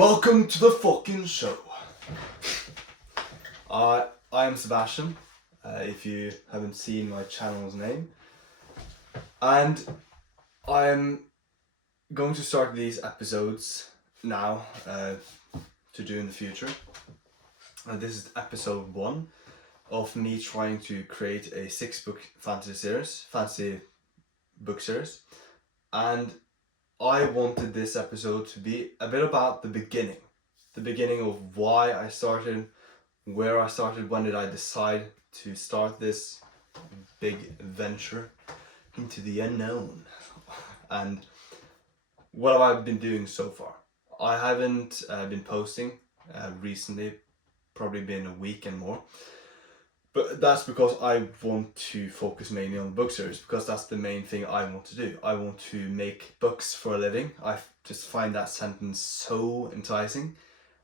Welcome to the fucking show. I am Sebastian, if you haven't seen my channel's name. And I'm going to start these episodes now to do in the future. This is episode 1 of me trying to create a 6-book fantasy book series. And I wanted this episode to be a bit about the beginning of why I started, where I started, when did I decide to start this big venture into the unknown, and what have I been doing so far. I haven't been posting recently, probably been a week and more. But that's because I want to focus mainly on the book series, because that's the main thing I want to do. I want to make books for a living. I just find that sentence so enticing,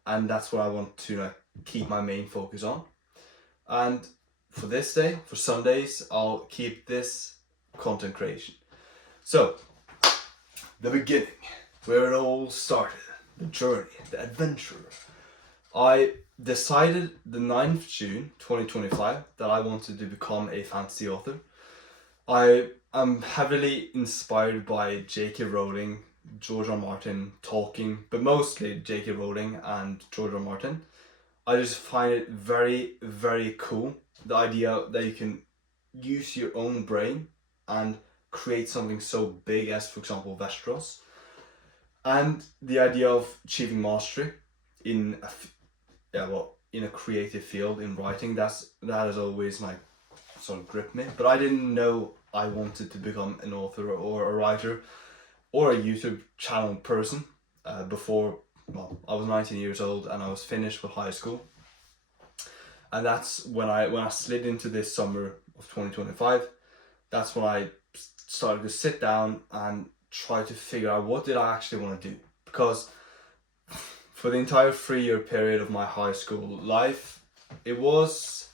and that's what I want to keep my main focus on. And for this day, for Sundays, I'll keep this content creation. So, the beginning, where it all started, the journey, the adventure. I decided the 9th June 2025 that I wanted to become a fantasy author. I am heavily inspired by J.K. Rowling, George R. Martin, Tolkien, but mostly J.K. Rowling and George R. Martin. I just find it very, very cool, the idea that you can use your own brain and create something so big as, for example, Westeros. And the idea of achieving mastery in a creative field, in writing, that has always sort of gripped me. But I didn't know I wanted to become an author or a writer or a YouTube channel person before. Well, I was 19 years old and I was finished with high school, and that's when I slid into this summer of 2025. That's when I started to sit down and try to figure out what did I actually want to do, because for the entire 3-year period of my high school life, it was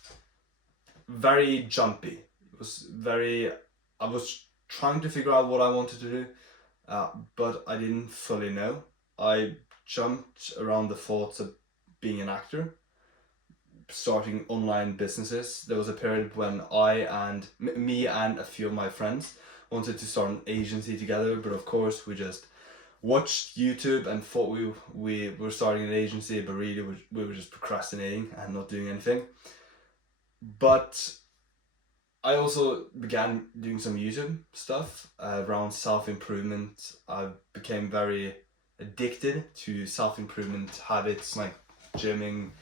very jumpy. I was trying to figure out what I wanted to do, but I didn't fully know. I jumped around the thoughts of being an actor, starting online businesses. There was a period when me and a few of my friends wanted to start an agency together, but of course we just watched YouTube and thought we were starting an agency, but really we were just procrastinating and not doing anything. But I also began doing some YouTube stuff around self-improvement. I became very addicted to self-improvement habits like gymming,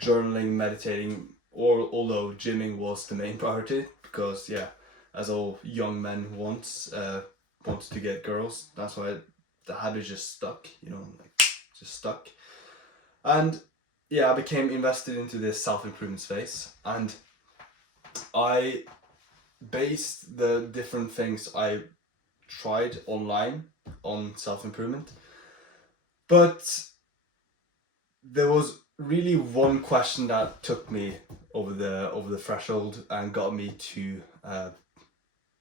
journaling, meditating, although gymming was the main priority, because as all young men wanted to get girls. That's why the habit just stuck, just stuck. And I became invested into this self-improvement space, and I based the different things I tried online on self-improvement. But there was really one question that took me over the threshold and got me to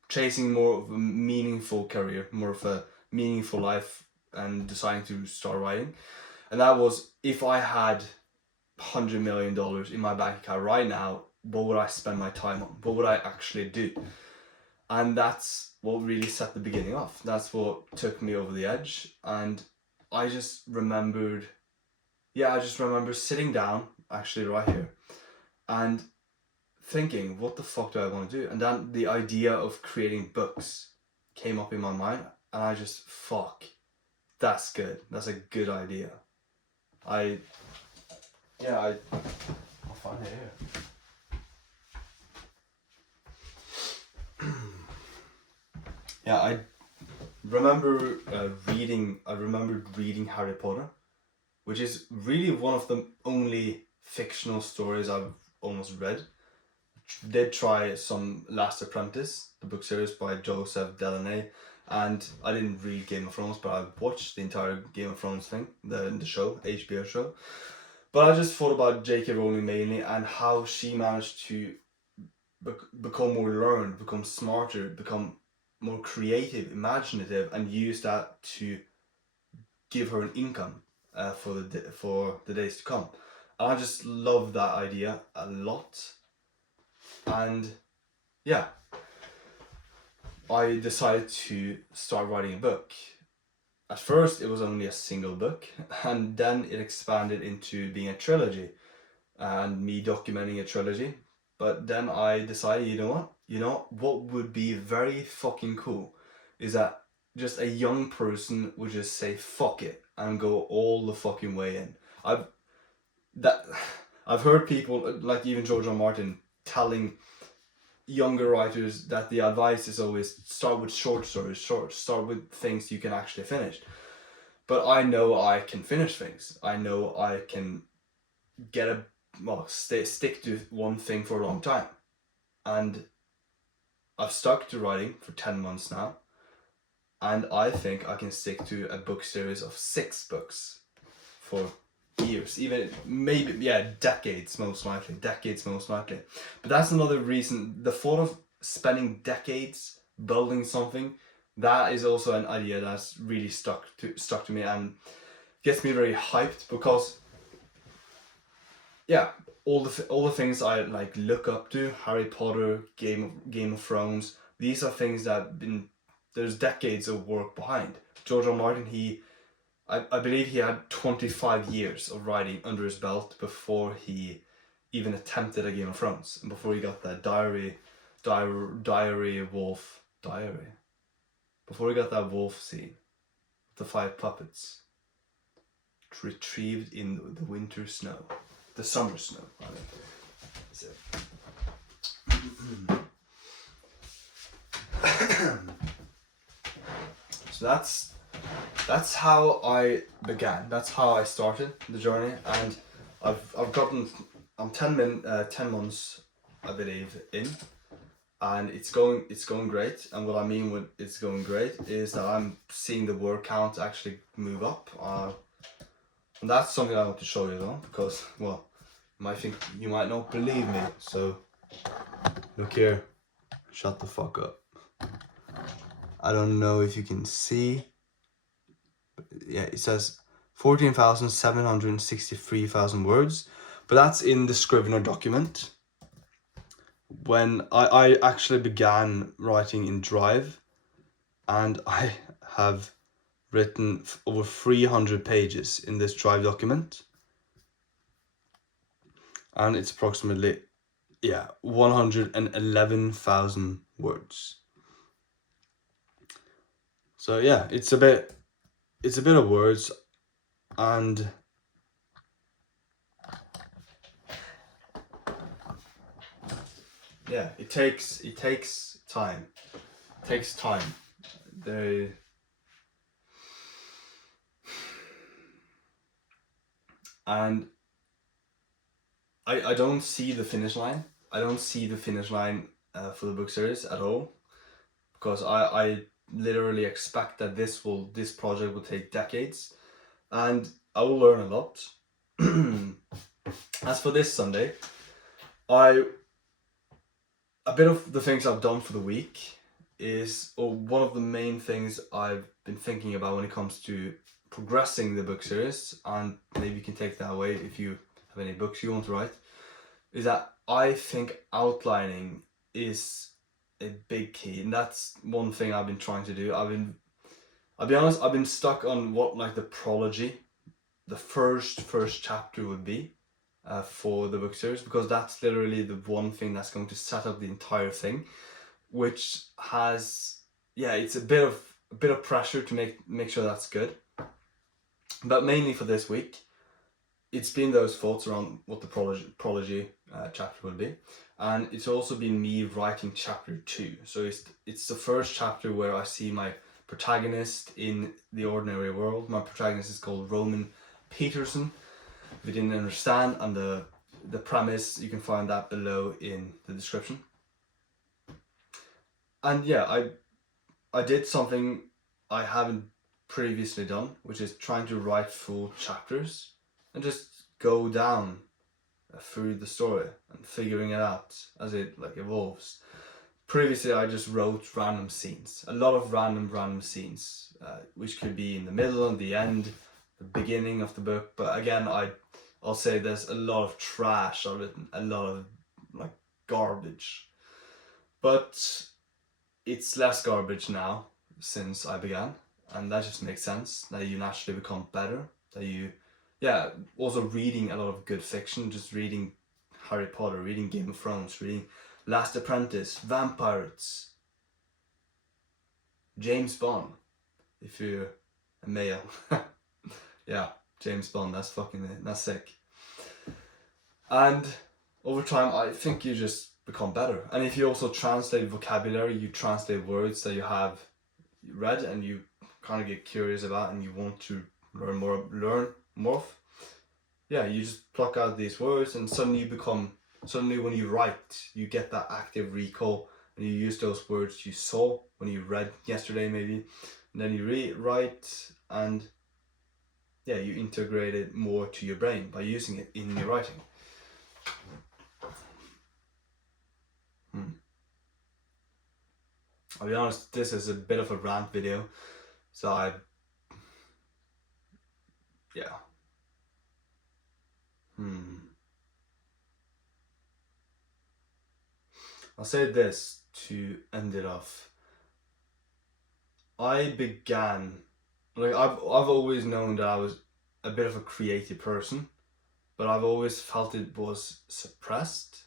chasing more of a meaningful career, more of a meaningful life, and deciding to start writing. And that was, if I had $100 million in my bank account right now, what would I spend my time on? What would I actually do? And that's what really set the beginning off. That's what took me over the edge. And I just remembered sitting down, actually right here, and thinking, what the fuck do I want to do? And then the idea of creating books came up in my mind, and I just, that's good. That's a good idea. I'll find it here. I remember reading Harry Potter, which is really one of the only fictional stories I've almost read. Did try some Last Apprentice, the book series by Joseph Delaney, and I didn't read Game of Thrones, but I watched the entire Game of Thrones thing, the show, HBO show. But I just thought about J.K. Rowling mainly, and how she managed to become more learned, become smarter, become more creative, imaginative, and use that to give her an income for the days to come. And I just love that idea a lot. And yeah, I decided to start writing a book. At first, it was only a single book, and then it expanded into being a trilogy, and me documenting a trilogy. But then I decided, you know what would be very fucking cool is that just a young person would just say fuck it and go all the fucking way in. I've heard people like even George R. R. Martin telling younger writers that the advice is always start with short stories, start with things you can actually finish. But I know I can finish things. I know I can stick to one thing for a long time. And I've stuck to writing for 10 months now. And I think I can stick to a book series of 6 books for years, even maybe, decades most likely. But that's another reason, the thought of spending decades building something, that is also an idea that's really stuck to me and gets me very hyped, because all the things I like look up to, Harry Potter, Game of Thrones, these are things that there's decades of work behind. George R. R. Martin, I believe he had 25 years of writing under his belt before he even attempted a Game of Thrones, and before he got that before he got that wolf scene, the 5 puppets retrieved in the winter snow, the summer snow. So that's how I began. That's how I started the journey, and I'm 10 months, I believe, in, and it's going great. And what I mean with it's going great is that I'm seeing the word count actually move up. And that's something I want to show you though, because you might not believe me. So look here, shut the fuck up. I don't know if you can see. Yeah, it says 14,763,000 words, but that's in the Scrivener document. When I actually began writing in Drive, and I have written over 300 pages in this Drive document, and it's approximately 111,000 words. So yeah, it's a bit of words, and yeah, it takes time. It takes time. And I don't see the finish line. I don't see the finish line for the book series at all, because I literally expect that this project will take decades, and I will learn a lot. As for this Sunday, a bit of the things I've done for the week one of the main things I've been thinking about when it comes to progressing the book series, and maybe you can take that away if you have any books you want to write, is that I think outlining is a big key, and that's one thing I've been trying to do. I'll be honest, I've been stuck on what like the prology, the first chapter would be for the book series, because that's literally the one thing that's going to set up the entire thing, which has it's a bit of pressure to make sure that's good. But mainly for this week, it's been those thoughts around what the prology chapter will be, and it's also been me writing chapter 2. So it's the first chapter where I see my protagonist in the ordinary world. My protagonist is called Roman Peterson. If you didn't understand, and the premise, you can find that below in the description. And I did something I haven't previously done, which is trying to write full chapters and just go down through the story and figuring it out as it evolves. Previously, I just wrote random scenes, a lot of random scenes, which could be in the middle and the end, the beginning of the book, but again, I'll say there's a lot of trash of it, a lot of like garbage. But it's less garbage now since I began, and that just makes sense. That you naturally become better. That you, yeah, also reading a lot of good fiction, just reading Harry Potter, reading Game of Thrones, reading Last Apprentice, Vampires, James Bond, if you're a male. Yeah, James Bond, that's sick. And over time, I think you just become better. And if you also translate vocabulary, you translate words that you have read and you kind of get curious about and you want to learn more of. Yeah, you just pluck out these words and suddenly when you write, you get that active recall and you use those words you saw when you read yesterday maybe, and then you write and yeah, you integrate it more to your brain by using it in your writing. I'll be honest, this is a bit of a rant video, so yeah. I'll say this to end it off. I've always known that I was a bit of a creative person, but I've always felt it was suppressed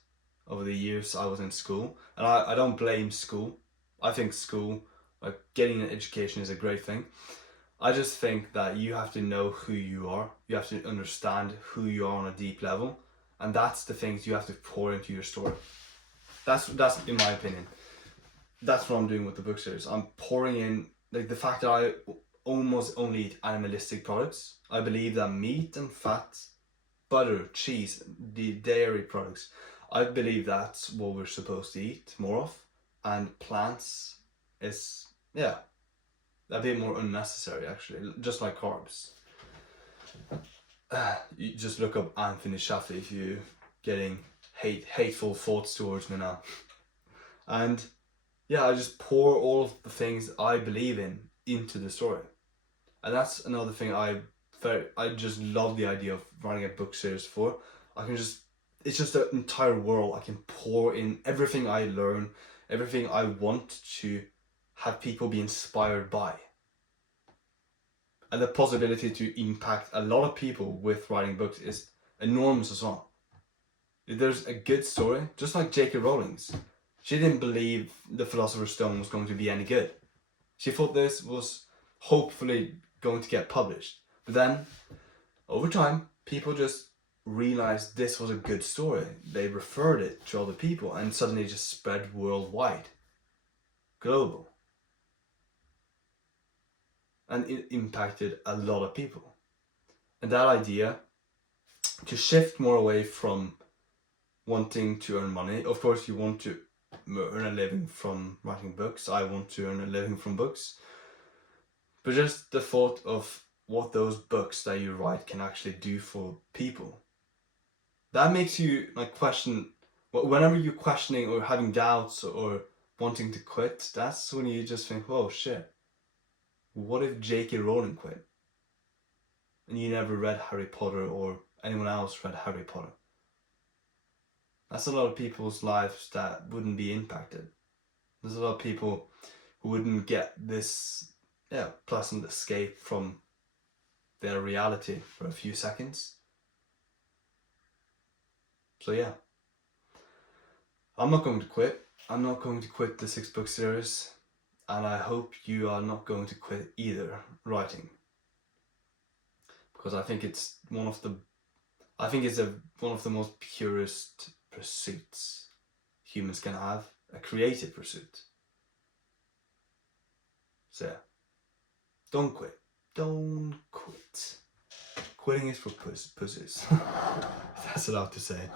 over the years I was in school. And I don't blame school. I think school, like getting an education, is a great thing. I just think that you have to know who you are. You have to understand who you are on a deep level. And that's the things you have to pour into your story. That's in my opinion. That's what I'm doing with the book series. I'm pouring in, like, the fact that I almost only eat animalistic products. I believe that meat and fat, butter, cheese, the dairy products, I believe that's what we're supposed to eat more of. And plants is, yeah, a bit more unnecessary actually, just like carbs. You just look up Anthony Shaffer if you're getting hateful thoughts towards me now. And yeah, I just pour all of the things I believe in into the story. And that's another thing I just love the idea of writing a book series for. It's just an entire world I can pour in everything I learn, everything I want to have people be inspired by. And the possibility to impact a lot of people with writing books is enormous as well. If there's a good story, just like J.K. Rowling's, she didn't believe the Philosopher's Stone was going to be any good. She thought this was hopefully going to get published. But then, over time, people just realized this was a good story. They referred it to other people and suddenly just spread worldwide. Global. And it impacted a lot of people. And that idea to shift more away from wanting to earn money. Of course, you want to earn a living from writing books. I want to earn a living from books. But just the thought of what those books that you write can actually do for people. That makes you like question, whenever you're questioning or having doubts or wanting to quit, that's when you just think, oh shit, what if J.K. Rowling quit? And you never read Harry Potter or anyone else read Harry Potter. That's a lot of people's lives that wouldn't be impacted. There's a lot of people who wouldn't get this pleasant escape from their reality for a few seconds. So yeah, I'm not going to quit. I'm not going to quit the 6-book series, and I hope you are not going to quit either writing, because I think it's one of the most purest pursuits humans can have, a creative pursuit. So yeah, don't quit. Don't quit. Quitting is for pussies. That's allowed to say.